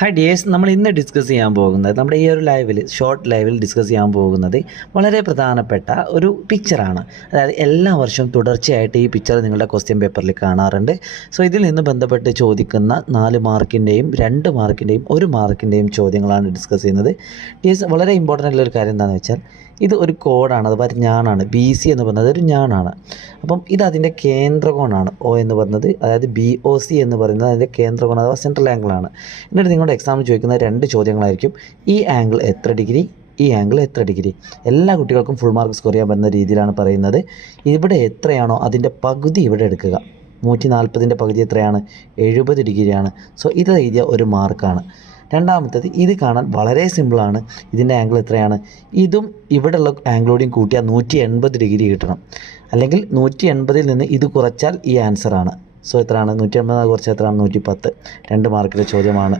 Hi dears, നമ്മൾ ഇന്ന് discuss ചെയ്യാൻ പോകുന്നത് നമ്മുടെ ഈ ഒരു ഷോർട്ട് ലൈവിൽ ഡിസ്കസ് ചെയ്യാൻ പോകുന്നത് വളരെ പ്രധാനപ്പെട്ട ഒരു പിക്ചറാണ്. അതായത് എല്ലാ വർഷവും തുടർച്ചയായിട്ട് ഈ പിക്ചർ നിങ്ങളുടെ ക്വസ്റ്റ്യൻ പേപ്പറിൽ കാണാറുണ്ട്. സോ ഇതിൽ നിന്ന് ബന്ധപ്പെട്ട് ചോദിക്കുന്ന 4 മാർക്കിൻ്റെയും 2 മാർക്കിൻ്റെയും 1 മാർക്കിൻ്റെയും ചോദ്യങ്ങളാണ് ഡിസ്കസ് ചെയ്യുന്നത്. ഡിയേഴ്സ്, വളരെ ഇമ്പോർട്ടൻ്റ് ആയിട്ടുള്ള ഒരു കാര്യം എന്താണെന്ന് വെച്ചാൽ ഇത് ഒരു കോഡാണ്, അതുപോലെ ഞാനാണ്. BC എന്ന് പറയുന്നത് ഒരു ഞാനാണ്. അപ്പം ഇത് അതിൻ്റെ കേന്ദ്രകോണാണ്. O എന്ന് പറയുന്നത്, അതായത് BOC എന്ന് പറയുന്നത് അതിൻ്റെ കേന്ദ്രകോണം അഥവാ സെൻട്രൽ ആംഗിളാണ്. എന്നിട്ട് നിങ്ങളുടെ എക്സാമിൽ ചോദിക്കുന്ന 2 ചോദ്യങ്ങളായിരിക്കും. ഈ ആംഗിൾ എത്ര ഡിഗ്രി, ഈ ആംഗിൾ എത്ര ഡിഗ്രി. എല്ലാ കുട്ടികൾക്കും ഫുൾ മാർക്ക് സ്കോർ ചെയ്യാൻ പറ്റുന്ന രീതിയിലാണ് പറയുന്നത്. ഇവിടെ എത്രയാണോ അതിൻ്റെ പകുതി ഇവിടെ എടുക്കുക. 140ൻ്റെ പകുതി എത്രയാണ്? 70 ഡിഗ്രിയാണ്. സോ ഇത് എഴുതിയ ഒരു മാർക്കാണ്. രണ്ടാമത്തേത്, ഇത് കാണാൻ വളരെ സിമ്പിളാണ്. ഇതിൻ്റെ ആംഗിൾ എത്രയാണ്? ഇതും ഇവിടെയുള്ള ആംഗിളോടെയും കൂട്ടിയാൽ 180 ഡിഗ്രി കിട്ടണം. അല്ലെങ്കിൽ 180ൽ നിന്ന് ഇത് കുറച്ചാൽ ഈ ആൻസറാണ്. സോ എത്രയാണ്? 180 കുറച്ചാൽ എത്രയാണ്? 110. 2 മാർക്കിൻ്റെ ചോദ്യമാണ്.